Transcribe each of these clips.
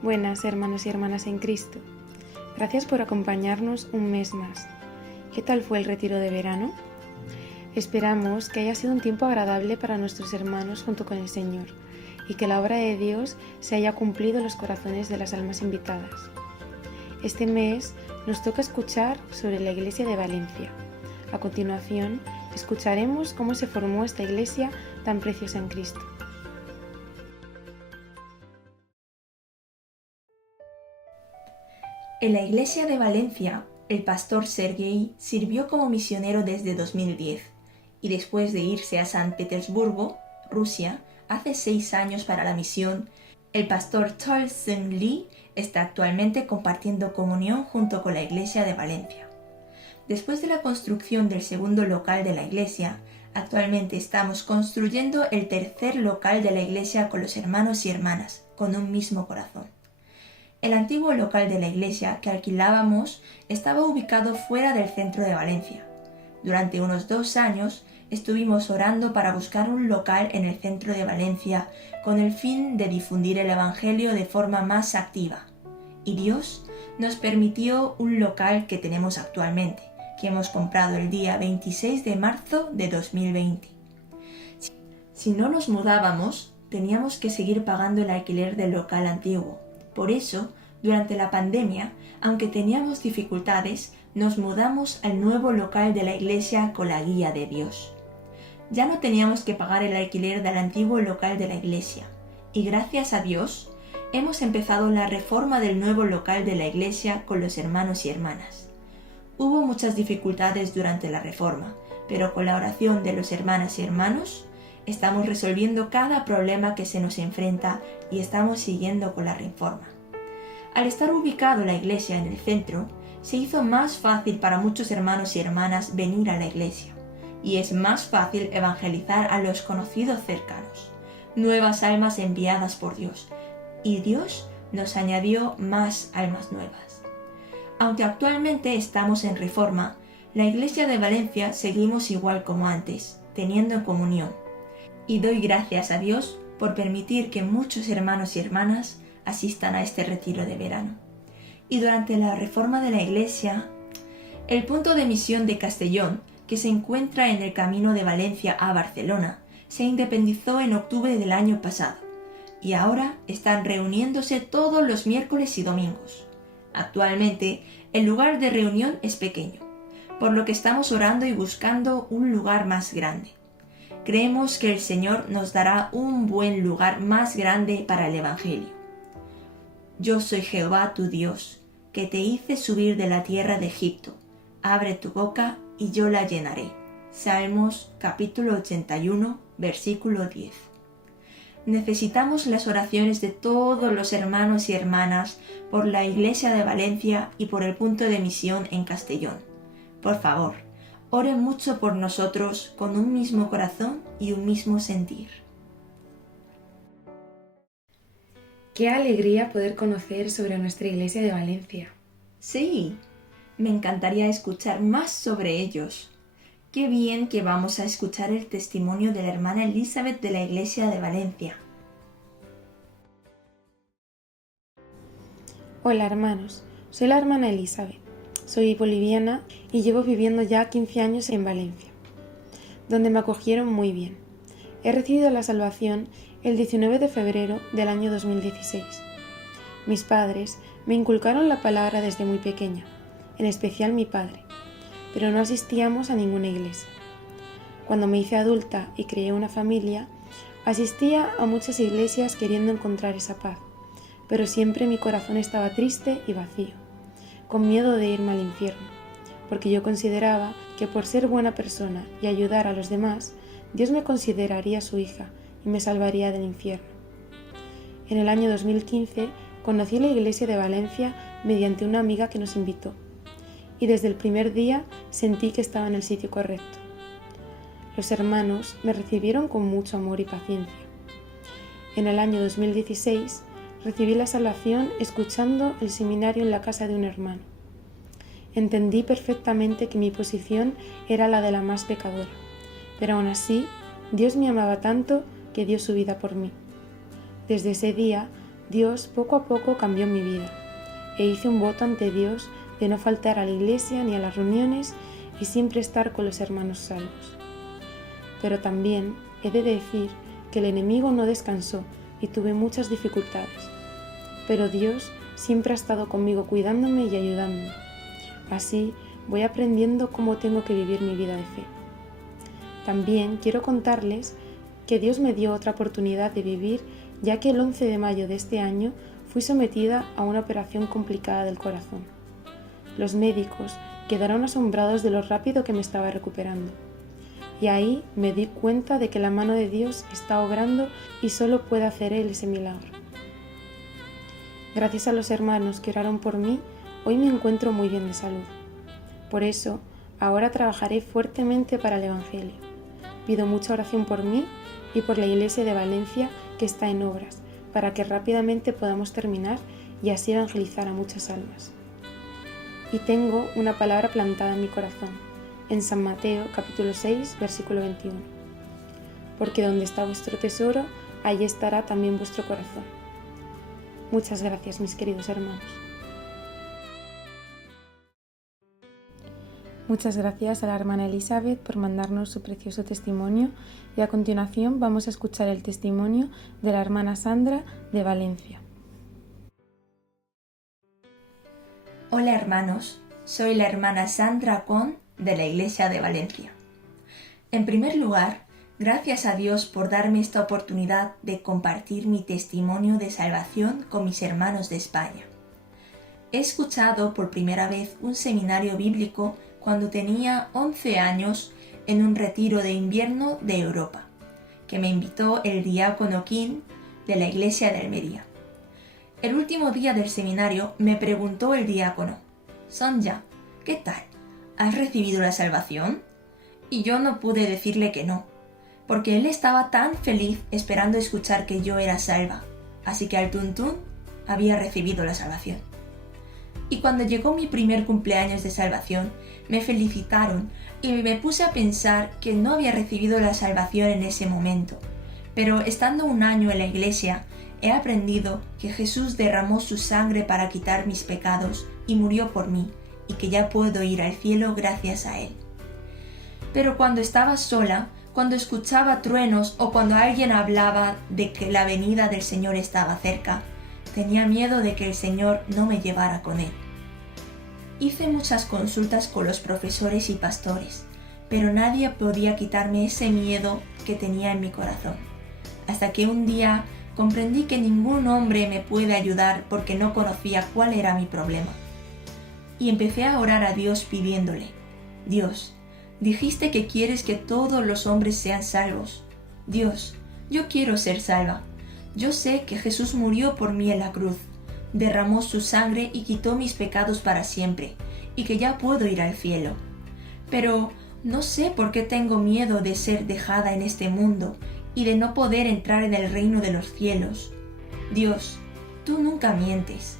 Buenas hermanos y hermanas en Cristo. Gracias por acompañarnos un mes más. ¿Qué tal fue el retiro de verano? Esperamos que haya sido un tiempo agradable para nuestros hermanos junto con el Señor y que la obra de Dios se haya cumplido en los corazones de las almas invitadas. Este mes nos toca escuchar sobre la Iglesia de Valencia. A continuación, escucharemos cómo se formó esta iglesia tan preciosa en Cristo. En la iglesia de Valencia, el pastor Sergei sirvió como misionero desde 2010 y después de irse a San Petersburgo, Rusia, hace 6 años para la misión, el pastor Chol Seung Lee está actualmente compartiendo comunión junto con la iglesia de Valencia. Después de la construcción del segundo local de la iglesia, actualmente estamos construyendo el tercer local de la iglesia con los hermanos y hermanas, con un mismo corazón. El antiguo local de la iglesia que alquilábamos estaba ubicado fuera del centro de Valencia. Durante unos 2 años estuvimos orando para buscar un local en el centro de Valencia con el fin de difundir el Evangelio de forma más activa. Y Dios nos permitió un local que tenemos actualmente, que hemos comprado el día 26 de marzo de 2020. Si no nos mudábamos, teníamos que seguir pagando el alquiler del local antiguo. Por eso, durante la pandemia, aunque teníamos dificultades, nos mudamos al nuevo local de la iglesia con la guía de Dios. Ya no teníamos que pagar el alquiler del antiguo local de la iglesia, y gracias a Dios, hemos empezado la reforma del nuevo local de la iglesia con los hermanos y hermanas. Hubo muchas dificultades durante la reforma, pero con la oración de los hermanas y hermanos, estamos resolviendo cada problema que se nos enfrenta y estamos siguiendo con la reforma. Al estar ubicado la iglesia en el centro, se hizo más fácil para muchos hermanos y hermanas venir a la iglesia, y es más fácil evangelizar a los conocidos cercanos, nuevas almas enviadas por Dios, y Dios nos añadió más almas nuevas. Aunque actualmente estamos en reforma, la iglesia de Valencia seguimos igual como antes, teniendo comunión. Y doy gracias a Dios por permitir que muchos hermanos y hermanas asistan a este retiro de verano. Y durante la reforma de la iglesia, el punto de misión de Castellón, que se encuentra en el camino de Valencia a Barcelona, se independizó en octubre del año pasado, y ahora están reuniéndose todos los miércoles y domingos. Actualmente, el lugar de reunión es pequeño, por lo que estamos orando y buscando un lugar más grande. Creemos que el Señor nos dará un buen lugar más grande para el Evangelio. Yo soy Jehová tu Dios, que te hice subir de la tierra de Egipto. Abre tu boca y yo la llenaré. Salmos capítulo 81, versículo 10. Necesitamos las oraciones de todos los hermanos y hermanas por la Iglesia de Valencia y por el punto de misión en Castellón. Por favor, oren mucho por nosotros con un mismo corazón y un mismo sentir. Qué alegría poder conocer sobre nuestra Iglesia de Valencia. Sí, me encantaría escuchar más sobre ellos. Qué bien que vamos a escuchar el testimonio de la hermana Elizabeth de la Iglesia de Valencia. Hola hermanos, soy la hermana Elizabeth. Soy boliviana y llevo viviendo ya 15 años en Valencia, donde me acogieron muy bien. He recibido la salvación el 19 de febrero del año 2016. Mis padres me inculcaron la palabra desde muy pequeña, en especial mi padre, pero no asistíamos a ninguna iglesia. Cuando me hice adulta y creé una familia, asistía a muchas iglesias queriendo encontrar esa paz, pero siempre mi corazón estaba triste y vacío, con miedo de irme al infierno, porque yo consideraba que por ser buena persona y ayudar a los demás, Dios me consideraría su hija y me salvaría del infierno. En el año 2015 conocí la iglesia de Valencia mediante una amiga que nos invitó, y desde el primer día sentí que estaba en el sitio correcto. Los hermanos me recibieron con mucho amor y paciencia. En el año 2016 recibí la salvación escuchando el seminario en la casa de un hermano. Entendí perfectamente que mi posición era la de la más pecadora, pero aún así Dios me amaba tanto que dio su vida por mí. Desde ese día Dios poco a poco cambió mi vida e hice un voto ante Dios de no faltar a la iglesia ni a las reuniones y siempre estar con los hermanos salvos. Pero también he de decir que el enemigo no descansó y tuve muchas dificultades, pero Dios siempre ha estado conmigo cuidándome y ayudándome. Así voy aprendiendo cómo tengo que vivir mi vida de fe. También quiero contarles que Dios me dio otra oportunidad de vivir, ya que el 11 de mayo de este año fui sometida a una operación complicada del corazón. Los médicos quedaron asombrados de lo rápido que me estaba recuperando. Y ahí me di cuenta de que la mano de Dios está obrando y solo puede hacer Él ese milagro. Gracias a los hermanos que oraron por mí, hoy me encuentro muy bien de salud. Por eso, ahora trabajaré fuertemente para el Evangelio. Pido mucha oración por mí y por la Iglesia de Valencia, que está en obras, para que rápidamente podamos terminar y así evangelizar a muchas almas. Y tengo una palabra plantada en mi corazón, en San Mateo capítulo 6, versículo 21. Porque donde está vuestro tesoro, allí estará también vuestro corazón. Muchas gracias, mis queridos hermanos. Muchas gracias a la hermana Elizabeth por mandarnos su precioso testimonio y a continuación vamos a escuchar el testimonio de la hermana Sandra de Valencia. Hola hermanos, soy la hermana Sandra Con de la Iglesia de Valencia. En primer lugar, gracias a Dios por darme esta oportunidad de compartir mi testimonio de salvación con mis hermanos de España. He escuchado por primera vez un seminario bíblico cuando tenía 11 años en un retiro de invierno de Europa, que me invitó el diácono Kim de la Iglesia de Almería. El último día del seminario me preguntó el diácono: «Sonja, ¿qué tal? ¿Has recibido la salvación?» Y yo no pude decirle que no, porque él estaba tan feliz esperando escuchar que yo era salva, así que al tuntún había recibido la salvación. Y cuando llegó mi primer cumpleaños de salvación, me felicitaron y me puse a pensar que no había recibido la salvación en ese momento. Pero estando un año en la iglesia, he aprendido que Jesús derramó su sangre para quitar mis pecados y murió por mí, y que ya puedo ir al cielo gracias a Él. Pero cuando estaba sola, cuando escuchaba truenos o cuando alguien hablaba de que la venida del Señor estaba cerca, tenía miedo de que el Señor no me llevara con Él. Hice muchas consultas con los profesores y pastores, pero nadie podía quitarme ese miedo que tenía en mi corazón, hasta que un día comprendí que ningún hombre me puede ayudar porque no conocía cuál era mi problema. Y empecé a orar a Dios pidiéndole: «Dios, dijiste que quieres que todos los hombres sean salvos. Dios, yo quiero ser salva. Yo sé que Jesús murió por mí en la cruz, derramó su sangre y quitó mis pecados para siempre, y que ya puedo ir al cielo. Pero no sé por qué tengo miedo de ser dejada en este mundo y de no poder entrar en el reino de los cielos. Dios, tú nunca mientes.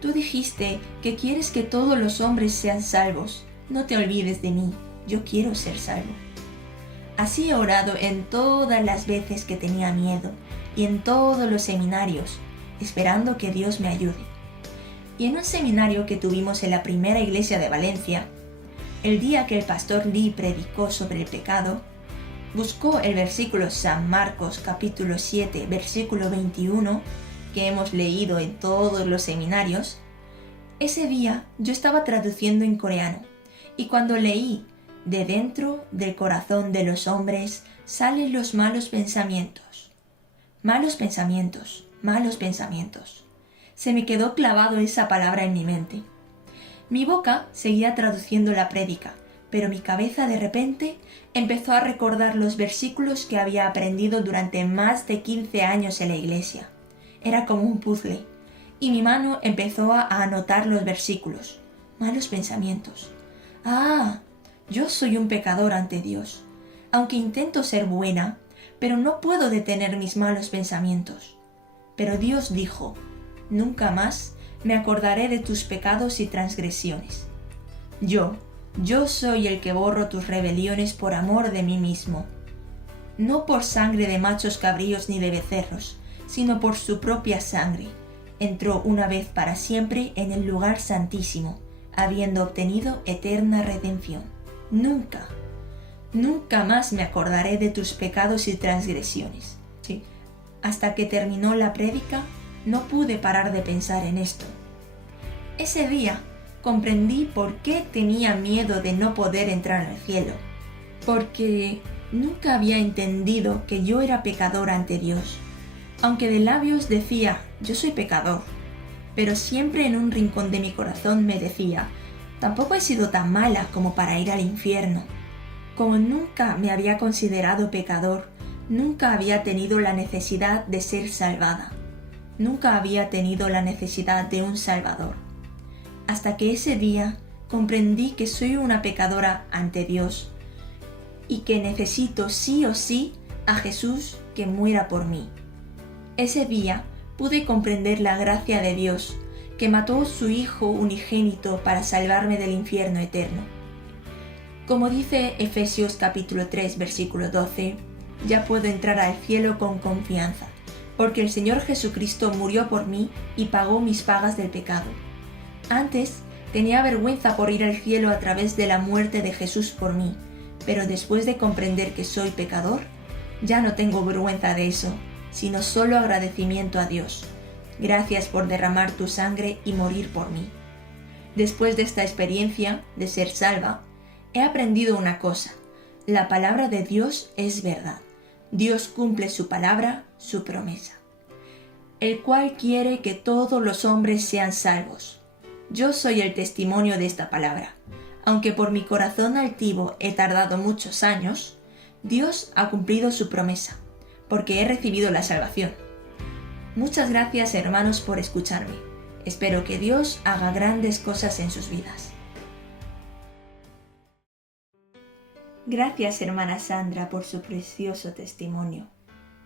Tú dijiste que quieres que todos los hombres sean salvos. No te olvides de mí, yo quiero ser salvo». Así he orado en todas las veces que tenía miedo y en todos los seminarios, esperando que Dios me ayude. Y en un seminario que tuvimos en la primera iglesia de Valencia, el día que el pastor Lee predicó sobre el pecado, buscó el versículo San Marcos capítulo 7, versículo 21, que hemos leído en todos los seminarios. Ese día yo estaba traduciendo en coreano, y cuando leí: «De dentro del corazón de los hombres salen los malos pensamientos». Malos pensamientos, malos pensamientos. Se me quedó clavado esa palabra en mi mente. Mi boca seguía traduciendo la prédica, pero mi cabeza de repente empezó a recordar los versículos que había aprendido durante más de 15 años en la iglesia. Era como un puzzle, y mi mano empezó a anotar los versículos. Malos pensamientos. ¡Ah! Yo soy un pecador ante Dios. Aunque intento ser buena, pero no puedo detener mis malos pensamientos. Pero Dios dijo: «Nunca más me acordaré de tus pecados y transgresiones. Yo soy el que borro tus rebeliones por amor de mí mismo. No por sangre de machos cabríos ni de becerros, sino por su propia sangre, entró una vez para siempre en el lugar santísimo, habiendo obtenido eterna redención. Nunca, nunca más me acordaré de tus pecados y transgresiones. Sí. Hasta que terminó la prédica, no pude parar de pensar en esto. Ese día comprendí por qué tenía miedo de no poder entrar al cielo, porque nunca había entendido que yo era pecador ante Dios. Aunque de labios decía, yo soy pecador, pero siempre en un rincón de mi corazón me decía, tampoco he sido tan mala como para ir al infierno. Como nunca me había considerado pecador, nunca había tenido la necesidad de ser salvada. Nunca había tenido la necesidad de un Salvador. Hasta que ese día comprendí que soy una pecadora ante Dios y que necesito sí o sí a Jesús que muera por mí. Ese día pude comprender la gracia de Dios, que mató a su Hijo unigénito para salvarme del infierno eterno. Como dice Efesios capítulo 3, versículo 12, ya puedo entrar al cielo con confianza, porque el Señor Jesucristo murió por mí y pagó mis pagas del pecado. Antes tenía vergüenza por ir al cielo a través de la muerte de Jesús por mí, pero después de comprender que soy pecador, ya no tengo vergüenza de eso, sino solo agradecimiento a Dios. Gracias por derramar tu sangre y morir por mí. Después de esta experiencia de ser salva, he aprendido una cosa: la palabra de Dios es verdad. Dios cumple su palabra, su promesa, el cual quiere que todos los hombres sean salvos. Yo soy el testimonio de esta palabra. Aunque por mi corazón altivo he tardado muchos años, Dios ha cumplido su promesa, porque he recibido la salvación. Muchas gracias, hermanos, por escucharme. Espero que Dios haga grandes cosas en sus vidas. Gracias, hermana Sandra, por su precioso testimonio.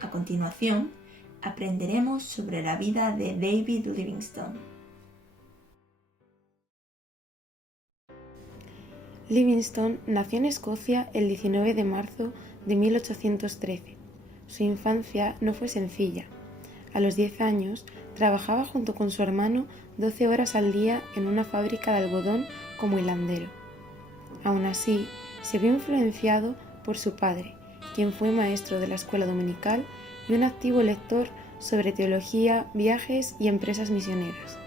A continuación, aprenderemos sobre la vida de David Livingstone. Livingstone nació en Escocia el 19 de marzo de 1813. Su infancia no fue sencilla. A los 10 años, trabajaba junto con su hermano 12 horas al día en una fábrica de algodón como hilandero. Aún así, se vio influenciado por su padre, quien fue maestro de la escuela dominical y un activo lector sobre teología, viajes y empresas misioneras.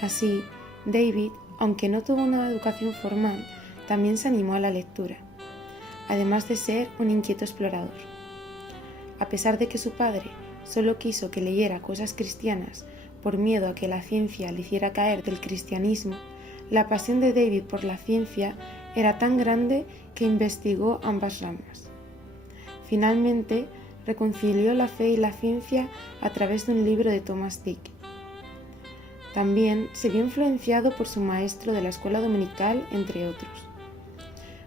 Así, David, aunque no tuvo una educación formal, también se animó a la lectura, además de ser un inquieto explorador. A pesar de que su padre solo quiso que leyera cosas cristianas por miedo a que la ciencia le hiciera caer del cristianismo, la pasión de David por la ciencia era tan grande que investigó ambas ramas. Finalmente, reconcilió la fe y la ciencia a través de un libro de Thomas Dick. También se vio influenciado por su maestro de la escuela dominical, entre otros.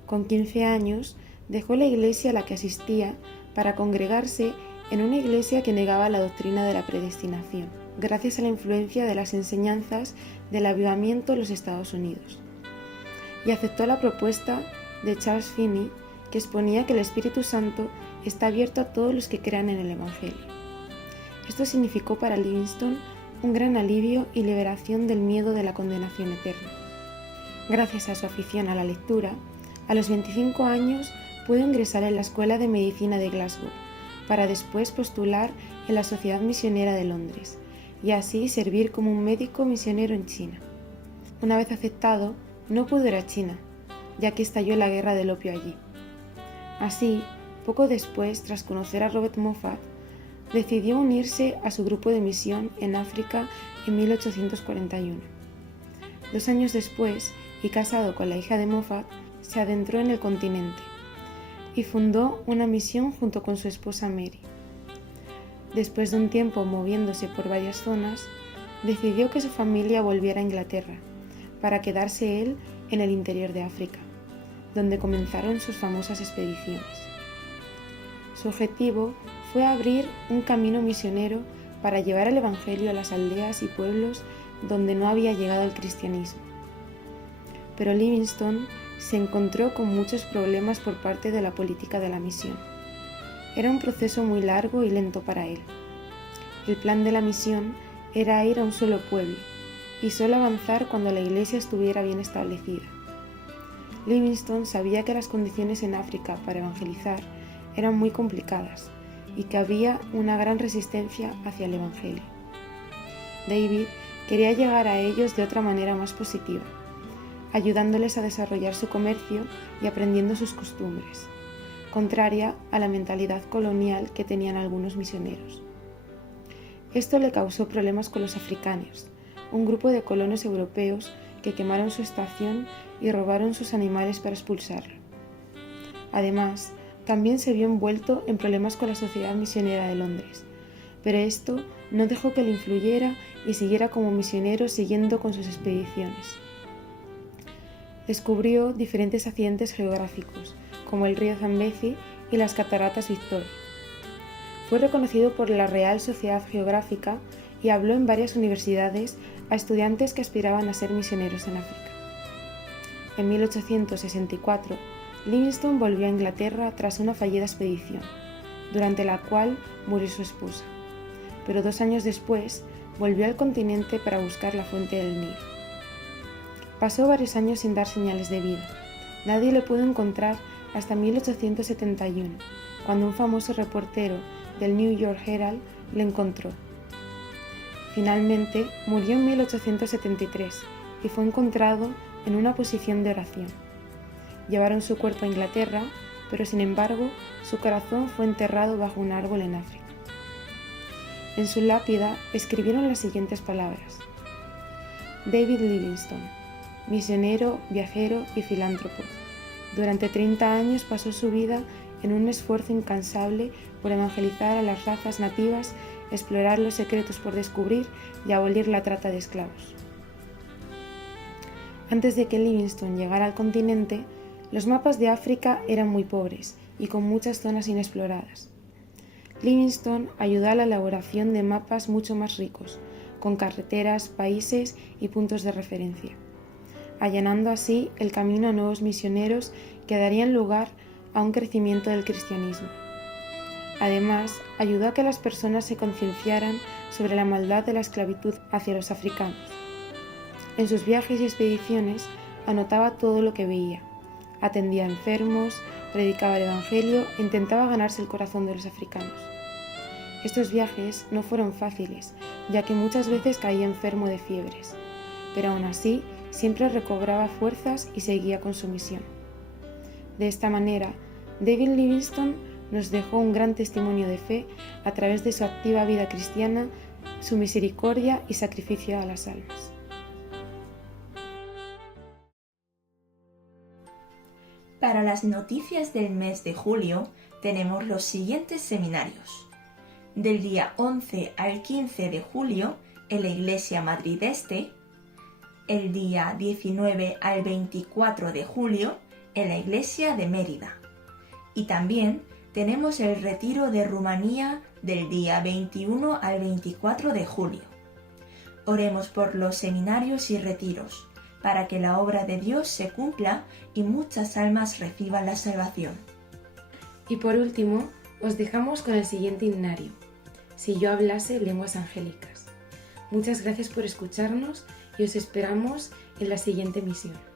Con 15 años, dejó la iglesia a la que asistía para congregarse en una iglesia que negaba la doctrina de la predestinación, gracias a la influencia de las enseñanzas del avivamiento en los Estados Unidos. Y aceptó la propuesta de Charles Finney, que exponía que el Espíritu Santo está abierto a todos los que crean en el Evangelio. Esto significó para Livingstone un gran alivio y liberación del miedo de la condenación eterna. Gracias a su afición a la lectura, a los 25 años pudo ingresar en la Escuela de Medicina de Glasgow, para después postular en la Sociedad Misionera de Londres, y así servir como un médico misionero en China. Una vez aceptado, no pudo ir a China, ya que estalló la guerra del opio allí. Así, poco después, tras conocer a Robert Moffat, decidió unirse a su grupo de misión en África en 1841. 2 años después, y casado con la hija de Moffat, se adentró en el continente y fundó una misión junto con su esposa Mary. Después de un tiempo moviéndose por varias zonas, decidió que su familia volviera a Inglaterra, para quedarse él en el interior de África, donde comenzaron sus famosas expediciones. Su objetivo fue abrir un camino misionero para llevar el Evangelio a las aldeas y pueblos donde no había llegado el cristianismo. Pero Livingstone se encontró con muchos problemas por parte de la política de la misión. Era un proceso muy largo y lento para él. El plan de la misión era ir a un solo pueblo y solo avanzar cuando la Iglesia estuviera bien establecida. Livingstone sabía que las condiciones en África para evangelizar eran muy complicadas y que había una gran resistencia hacia el Evangelio. David quería llegar a ellos de otra manera más positiva, ayudándoles a desarrollar su comercio y aprendiendo sus costumbres, contraria a la mentalidad colonial que tenían algunos misioneros. Esto le causó problemas con los africanos, un grupo de colonos europeos que quemaron su estación y robaron sus animales para expulsarlo. Además, también se vio envuelto en problemas con la Sociedad Misionera de Londres, pero esto no dejó que le influyera y siguiera como misionero siguiendo con sus expediciones. Descubrió diferentes accidentes geográficos, como el río Zambezi y las cataratas Victoria. Fue reconocido por la Real Sociedad Geográfica y habló en varias universidades a estudiantes que aspiraban a ser misioneros en África. En 1864, Livingstone volvió a Inglaterra tras una fallida expedición, durante la cual murió su esposa, pero 2 años después volvió al continente para buscar la fuente del Nilo. Pasó varios años sin dar señales de vida. Nadie le pudo encontrar hasta 1871, cuando un famoso reportero del New York Herald le encontró. Finalmente, murió en 1873 y fue encontrado en una posición de oración. Llevaron su cuerpo a Inglaterra, pero sin embargo, su corazón fue enterrado bajo un árbol en África. En su lápida escribieron las siguientes palabras: David Livingstone, misionero, viajero y filántropo. Durante 30 años pasó su vida en un esfuerzo incansable por evangelizar a las razas nativas, explorar los secretos por descubrir y abolir la trata de esclavos. Antes de que Livingstone llegara al continente, los mapas de África eran muy pobres y con muchas zonas inexploradas. Livingstone ayudó a la elaboración de mapas mucho más ricos, con carreteras, países y puntos de referencia, allanando así el camino a nuevos misioneros que darían lugar a un crecimiento del cristianismo. Además, ayudó a que las personas se concienciaran sobre la maldad de la esclavitud hacia los africanos. En sus viajes y expediciones anotaba todo lo que veía, atendía a enfermos, predicaba el Evangelio e intentaba ganarse el corazón de los africanos. Estos viajes no fueron fáciles, ya que muchas veces caía enfermo de fiebres, pero aún así siempre recobraba fuerzas y seguía con su misión. De esta manera, David Livingstone nos dejó un gran testimonio de fe a través de su activa vida cristiana, su misericordia y sacrificio a las almas. Para las noticias del mes de julio tenemos los siguientes seminarios. Del día 11 al 15 de julio en la Iglesia Madrid Este, el día 19 al 24 de julio en la Iglesia de Mérida. Y también tenemos el retiro de Rumanía del día 21 al 24 de julio. Oremos por los seminarios y retiros, para que la obra de Dios se cumpla y muchas almas reciban la salvación. Y por último, os dejamos con el siguiente himnario: Si yo hablase lenguas angélicas. Muchas gracias por escucharnos y os esperamos en la siguiente misión.